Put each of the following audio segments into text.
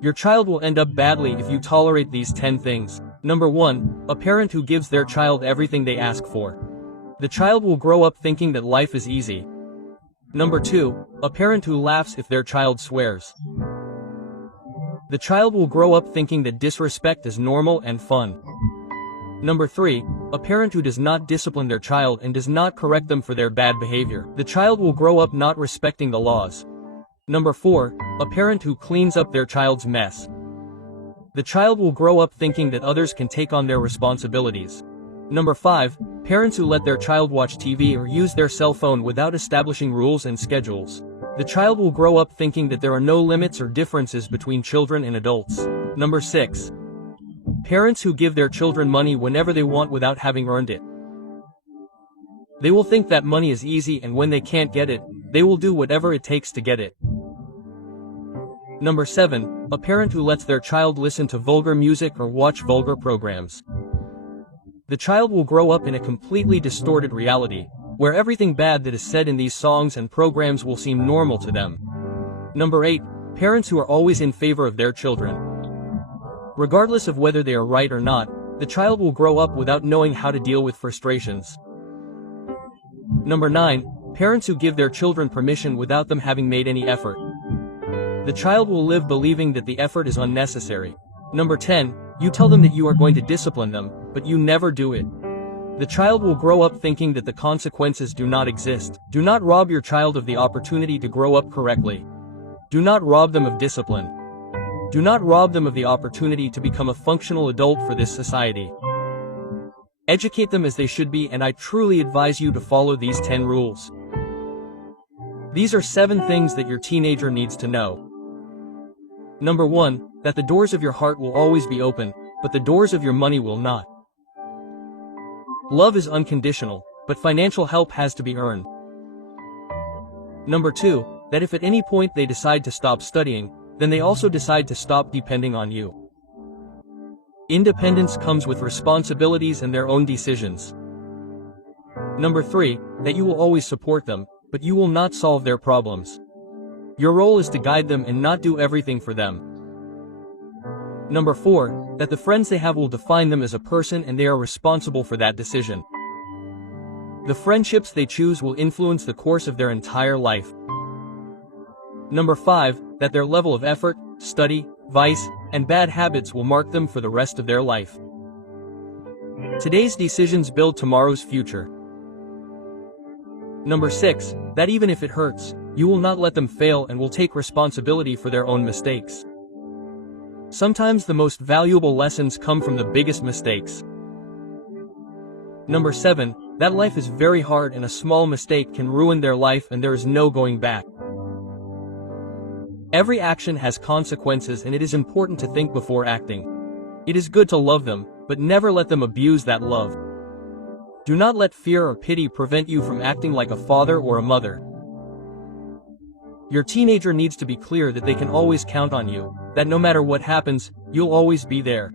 Your child will end up badly if you tolerate these 10 things. Number 1. A parent who gives their child everything they ask for. The child will grow up thinking that life is easy. Number 2. A parent who laughs if their child swears. The child will grow up thinking that disrespect is normal and fun. Number 3. A parent who does not discipline their child and does not correct them for their bad behavior. The child will grow up not respecting the laws. Number 4. A parent who cleans up their child's mess. The child will grow up thinking that others can take on their responsibilities. Number 5. Parents who let their child watch TV or use their cell phone without establishing rules and schedules. The child will grow up thinking that there are no limits or differences between children and adults. Number 6. Parents who give their children money whenever they want without having earned it. They will think that money is easy, and when they can't get it, they will do whatever it takes to get it. Number 7. A parent who lets their child listen to vulgar music or watch vulgar programs. The child will grow up in a completely distorted reality, where everything bad that is said in these songs and programs will seem normal to them. Number 8. Parents who are always in favor of their children. Regardless of whether they are right or not, the child will grow up without knowing how to deal with frustrations. Number 9. Parents who give their children permission without them having made any effort. The child will live believing that the effort is unnecessary. Number 10. You tell them that you are going to discipline them, but you never do it. The child will grow up thinking that the consequences do not exist. Do not rob your child of the opportunity to grow up correctly. Do not rob them of discipline. Do not rob them of the opportunity to become a functional adult for this society. Educate them as they should be, and I truly advise you to follow these 10 rules. These are 7 things that your teenager needs to know. Number 1. That the doors of your heart will always be open, but the doors of your money will not. Love is unconditional, but financial help has to be earned. Number 2. That if at any point they decide to stop studying, then they also decide to stop depending on you. Independence comes with responsibilities and their own decisions. Number 3. That you will always support them, but you will not solve their problems. Your role is to guide them and not do everything for them. Number 4. That the friends they have will define them as a person, and they are responsible for that decision. The friendships they choose will influence the course of their entire life. Number 5. That their level of effort, study, vice, and bad habits will mark them for the rest of their life. Today's decisions build tomorrow's future. Number 6. That even if it hurts, you will not let them fail and will take responsibility for their own mistakes. Sometimes the most valuable lessons come from the biggest mistakes. Number 7. That life is very hard and a small mistake can ruin their life and there is no going back. Every action has consequences, and it is important to think before acting. It is good to love them, but never let them abuse that love. Do not let fear or pity prevent you from acting like a father or a mother. Your teenager needs to be clear that they can always count on you, that no matter what happens, you'll always be there.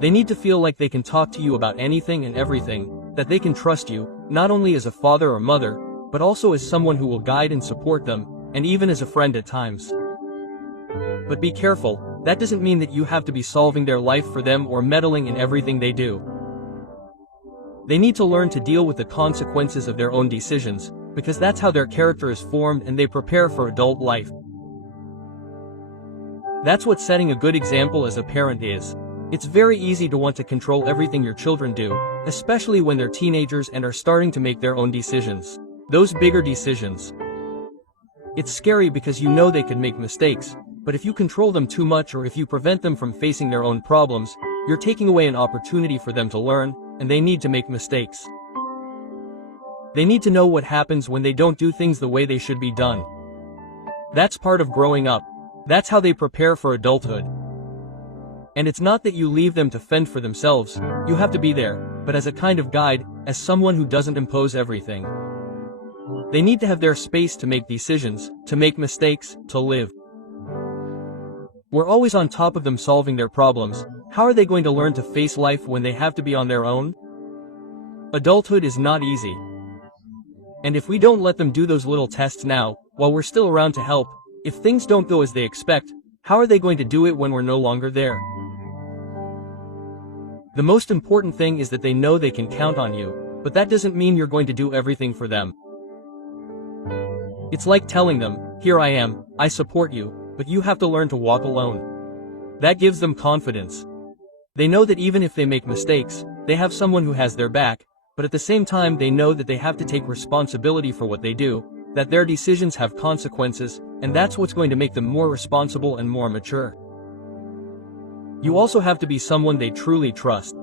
They need to feel like they can talk to you about anything and everything, that they can trust you, not only as a father or mother, but also as someone who will guide and support them, and even as a friend at times. But be careful, that doesn't mean that you have to be solving their life for them or meddling in everything they do. They need to learn to deal with the consequences of their own decisions, because that's how their character is formed and they prepare for adult life. That's what setting a good example as a parent is. It's very easy to want to control everything your children do, especially when they're teenagers and are starting to make their own decisions. Those bigger decisions. It's scary because you know they could make mistakes, but if you control them too much or if you prevent them from facing their own problems, you're taking away an opportunity for them to learn, and they need to make mistakes. They need to know what happens when they don't do things the way they should be done. That's part of growing up. That's how they prepare for adulthood. And it's not that you leave them to fend for themselves, you have to be there, but as a kind of guide, as someone who doesn't impose everything. They need to have their space to make decisions, to make mistakes, to live. We're always on top of them solving their problems. How are they going to learn to face life when they have to be on their own? Adulthood is not easy. And if we don't let them do those little tests now, while we're still around to help, If things don't go as they expect, how are they going to do it when we're no longer there? The most important thing is that they know they can count on you, but that doesn't mean you're going to do everything for them. It's like telling them, "Here I am, I support you, but you have to learn to walk alone." That gives them confidence. They know that even if they make mistakes, they have someone who has their back, but at the same time they know that they have to take responsibility for what they do, that their decisions have consequences, and that's what's going to make them more responsible and more mature. You also have to be someone they truly trust.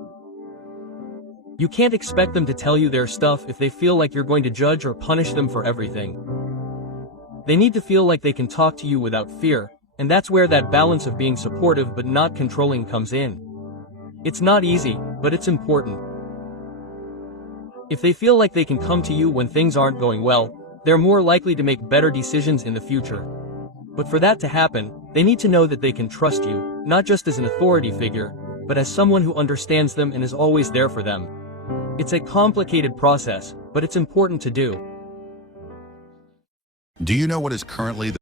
You can't expect them to tell you their stuff if they feel like you're going to judge or punish them for everything. They need to feel like they can talk to you without fear, and that's where that balance of being supportive but not controlling comes in. It's not easy, but it's important. If they feel like they can come to you when things aren't going well, they're more likely to make better decisions in the future. But for that to happen, they need to know that they can trust you, not just as an authority figure, but as someone who understands them and is always there for them. It's a complicated process, but it's important to do. Do you know what is currently the